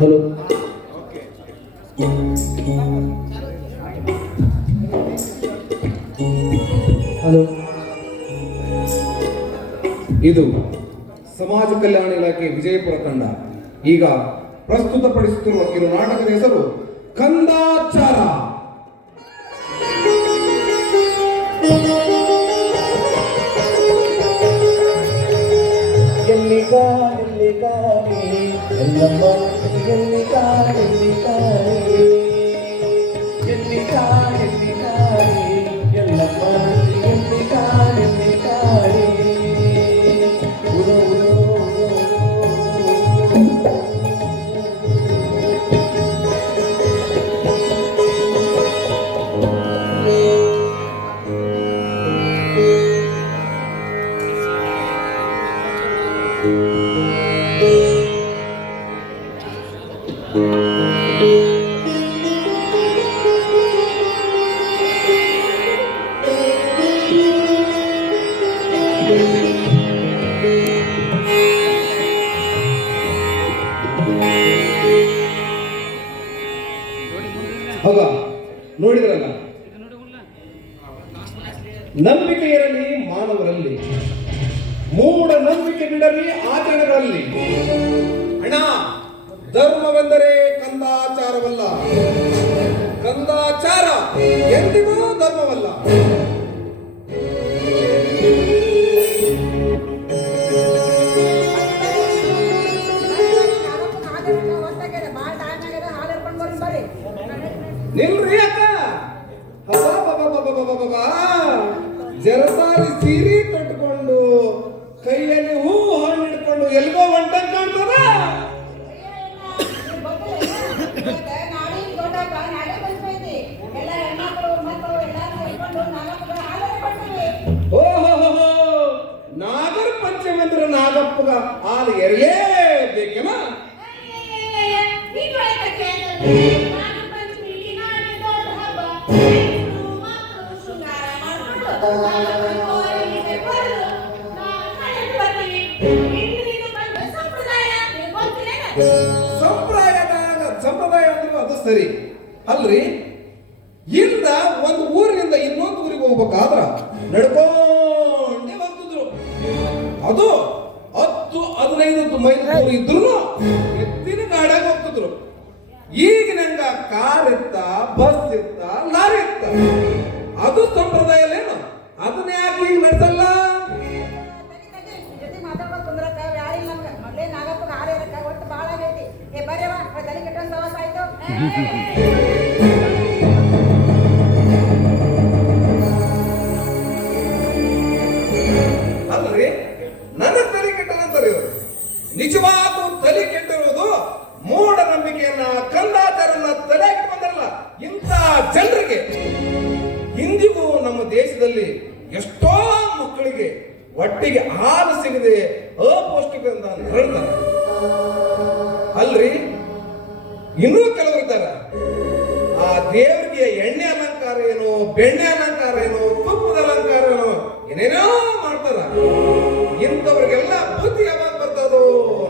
Hello, hello. ಇದು ಸಮಾಜ ಕಲ್ಯಾಣ ಇಲಾಖೆ ವಿಜಯಪುರ ತಂಡ ಈಗ ಪ್ರಸ್ತುತಪಡಿಸುತ್ತಿರುವ ಕಿರುನಾಟಕದ ಹೆಸರು ಕಂದಾಚಾರ. ಎಲ್ಲಿ ಕಾಣಿ ಎಲ್ಲಮ್ಮ, ಎಲ್ಲಿ ಕಾಣಿ ಎಲ್ಲಿ ಕಾಣಿ ಎಲ್ಲಮ್ಮ, ಎಲ್ಲಿ ಕಾಣಿ ಹೌದಾ? ನೋಡಿದ್ರಲ್ಲ, ನಂಬಿಕೆ ಇರಲಿ ಮಾನವರಲ್ಲಿ, ಮೂಢ ನಂಬಿಕೆ ಬಿಡಲಿ ಆಚರಣೆಗಳಲ್ಲಿ. ಅಣ್ಣ, ಧರ್ಮವೆಂದರೆ ಕಂದಾಚಾರವಲ್ಲ, ಕಂದಾಚಾರ ಎಂದಿಗೂ ಧರ್ಮವಲ್ಲ. ನಿಲ್ರಿ ಅಕ್ಕ, ಜರಸಾರಿ ಸೀರೆ ತೊಟ್ಟುಕೊಂಡು ಕೈಯಲ್ಲಿ ಹೂ ಹಣ್ಣು ಹಿಡ್ಕೊಂಡು ಎಲ್ಗೋ ಹೊಂಟ ಕಾಣ್ತದ. ಓಹೋ, ನಾಗರ ಪಂಚಮಿ ಅಂದ್ರೆ ನಾಗಪ್ಪಗ ಹಾಲು ಎರಲೇಬೇಕೇನ? ಸಂಪ್ರದಾಯ ಅಂದ್ರೆ ಅದು ಸರಿ ಅಲ್ರಿ. ಇಂದ ಒಂದು ಊರಿನಿಂದ ಇನ್ನೊಂದು ಊರಿಗೆ ಹೋಗ್ಬೇಕಾದ್ರ ನಡ್ಕೊಂಡೇ ಹೋಗ್ತಿದ್ರು. ಅದು 10-15 ಮೈಲ್ ದೂರ ಇದ್ರು ಎತ್ತಿನ ಗಾಡಿಯಾಗ ಹೋಗ್ತಿದ್ರು. ಈಗಿನಂಗ ಕಾರ್ ಇತ್ತ, ಬಸ್ ಇತ್ತ, ಲಾರಿ ಇತ್ತ. ಅದು ಸಂಪ್ರದಾಯ ಅಲ್ಲೇನು? ಅದನ್ನ ಯಾಕೆ ಈಗ ನಡೆಸಲ್ಲ? ಅಲ್ರಿ, ನನ್ನ ತಲೆ ಕೆಟ್ಟದಂತಾರೆ ಇವರು. ನಿಜವಾದ ತಲೆ ಕೆಟ್ಟಿರುವುದು ಮೂಢನಂಬಿಕೆಯನ್ನ, ಕಂದಾಚಾರನ್ನ ತಲೆ ಬಂದಲ್ಲ ಇಂಥ ಜನರಿಗೆ. ಇಂದಿಗೂ ನಮ್ಮ ದೇಶದಲ್ಲಿ ಎಷ್ಟೋ ಮಕ್ಕಳಿಗೆ ಹೊಟ್ಟಿಗೆ ಹಾಲು ಸಿಗದೆ ಅಪೌಷ್ಟಿಕ ಅಂತ ಹೇಳ್ತಾರೆ ಅಲ್ರಿ. ಇನ್ನೂ ಕೆಲವರು ಇದ್ದಾರೆ, ಆ ದೇವರಿಗೆ ಎಣ್ಣೆ ಅಲಂಕಾರ ಏನೋ, ಬೆಣ್ಣೆ ಅಲಂಕಾರ ಏನೋ, ತುಪ್ಪದ ಅಲಂಕಾರ ಏನೋ, ಏನೇನೋ ಮಾಡ್ತಾರ. ಇಂಥವ್ರಿಗೆಲ್ಲ ಬುದ್ಧಿ ಯಾವಾಗ ಬರ್ತದೋ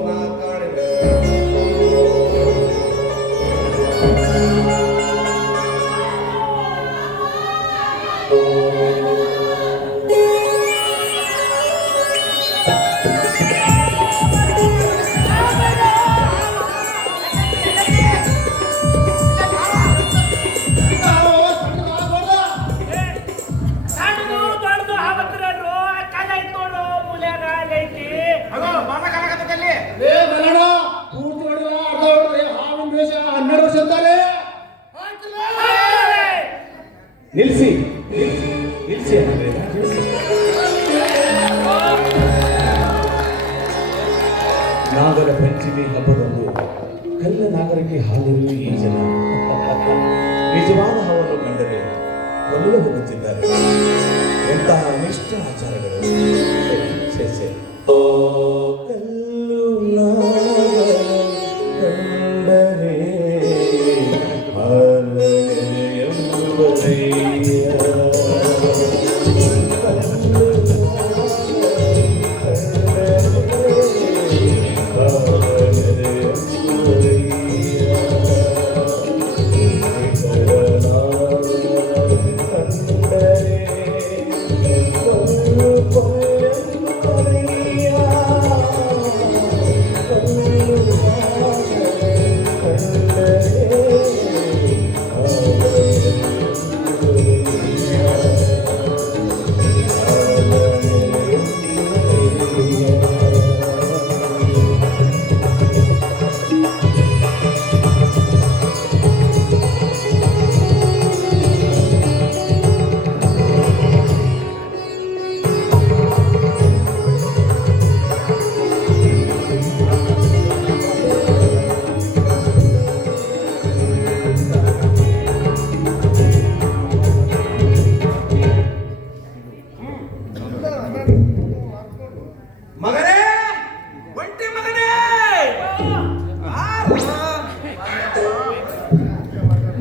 ನಾ ಕಾಣಿದೆ. ನಿಲ್ಸಿ ನಿಲ್ಸಿ ನಾಗರ ಪಂಚಮಿ ಹಬ್ಬದಂದು ಕಲ್ಲ ನಾಗರಿಗೆ ಹಾಲಿರುವ ಈ ಜನ ನಿಜವಾದ ಹಾವನ್ನು ಕಂಡರೆ ಕೊಲ್ಲಲು ಹೋಗುತ್ತಿದ್ದಾರೆ. ಎಂತಹ ಅನಿಷ್ಟ ಆಚಾರಗಳು. ಕಲ್ಲು ನಾಗರ ಕಂಡರೆ Oh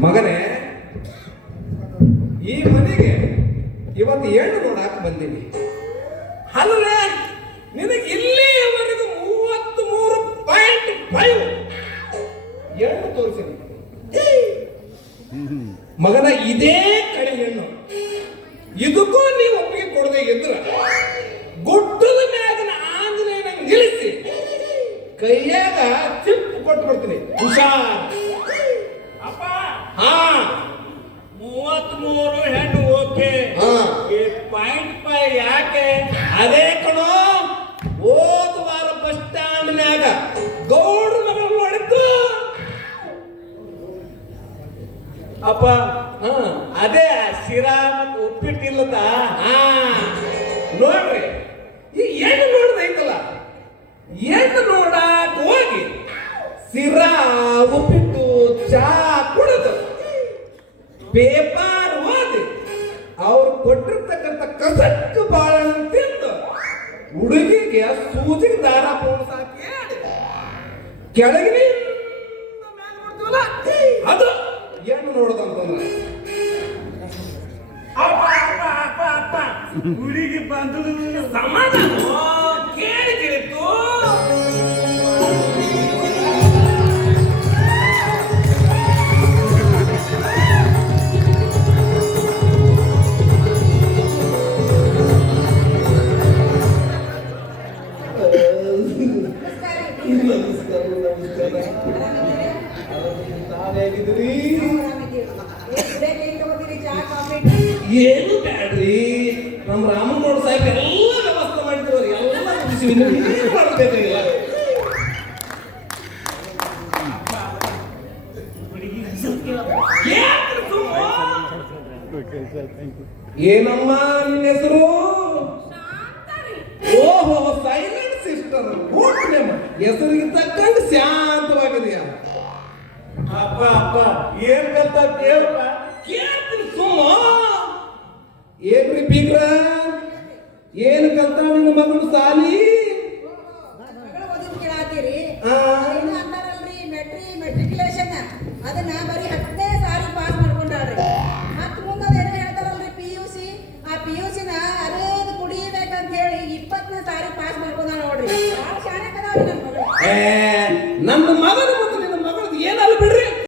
ಮಗನೇ, ಈ ಮನೆಗೆ ಇವತ್ತು ಹೆಣ್ಣು ನೋಡಾಕ ಬಂದೀನಿ. ಅಲ್ಲೇ ನಿನಗೆ ಇಲ್ಲಿಯವರೆಗೂ 33.5 ಹೆಣ್ಣು ತೋರಿಸಿನಿ ಮಗನ. ಇದೇ ಕಡೆ ಹೆಣ್ಣು, ಇದಕ್ಕೂ ನೀವು ಒಪ್ಪಿಗೆ ಕೊಡದೆ ಇದ್ರ ಗುಡ್ಡದ ಮ್ಯಾಗನ ಆಂಜನೇಯನ ನಿಲ್ಲಿಸಿ ಕೈಯಾಗ ಚಿಪ್ಪು ಕೊಟ್ಟು ಬಿಡ್ತೀನಿ. ಹುಷಾರ್. ಅಪ್ಪ ಹಾ 33 ಹೆಣ್ಣು ಓಕೆ. ಹಾ. ಈ .5 ಯಾಕೆ? ಅದೇ ಕಣೋ, ಹೋದ ವಾರ ಬಸ್ ಸ್ಟ್ಯಾಂಡ್ ಮ್ಯಾಗ ಗೌಡ್ರ ಮಗಳು ನೋಡಿದ್ದು. ಅಪ್ಪ ಅದೇ ಶಿರಾ ಮತ್ತು ಉಪ್ಪಿಟ್ಟಿಲ್ಲದ. ನೋಡ್ರಿ, ಈ ಹೆಣ್ಣು ನೋಡ್ದೈತಲ್ಲ, ಹೆಣ್ಣು ನೋಡಾಕ ಹೋಗಿ ಸಿರಾ ಉಪ್ಪಿಟ್ಟು ಚಾ ಕುಡಿದು ಪೇಪರ್ ಓದಿ ಅವ್ರು ಕೊಟ್ಟಿರ್ತಕ್ಕಂಥ ಕಸಕ್ಕು ಬಾಳೆಹಣ್ಣು ತಿಂದು ಹುಡುಗಿಗೆ ಸೂಜಿಗೆ ದಾರ ಪೋಣಿಸಾಕಿ ಕೆಳಗಿನ ಅದು ಹೆಣ್ಣು ನೋಡೋದಂತಂದ್ರೆ. ಅಪ್ಪ ಅಪ್ಪ ಅಪ್ಪ ಅಪ್ಪ ಹುಡುಗಿ ಬಂದು ಸಮಾಧಾನ ಕೇಳಿ ತಿಳಿತು. ಹೇಗಿದ್ರಿ? ಏನು ಬ್ಯಾಡ್ರಿ, ನಮ್ಮ ರಾಮನಗೌಡ ಸಾಹೇಬ್ ಎಲ್ಲ ವ್ಯವಸ್ಥೆ ಮಾಡಿದ್ರು, ಎಲ್ಲ ಮಾಡಬೇಕಾಗಿಲ್ಲ. ಏನಮ್ಮ ನಿನ್ನ ಹೆಸರು? ಓಹೋ, ಸೈಲೆಂಟ್ ಸಿಸ್ಟರ್. ಹೆಸರಿಗೆ ತಕ್ಕಂಡು ಶಾಂತವಾಗಿದೆಯಾ? ಅಪ್ಪ ಅಪ್ಪ ಏನ್ ಬೇಕ ಕೇಳಪ್ಪ. ಕೇಳ್ತೀನಿ ಸುಮ್ಮ. ಏನ್ರಿ ಬೀಗ್ರ, ಏನು ಕಲ್ತ ನಿನ್ನ ಮಗಳು ಸಾಲಿ? ಮೆಟ್ರಿಕ್ಯುಲೇಷನ್ ಅದನ್ನ ಬರೀ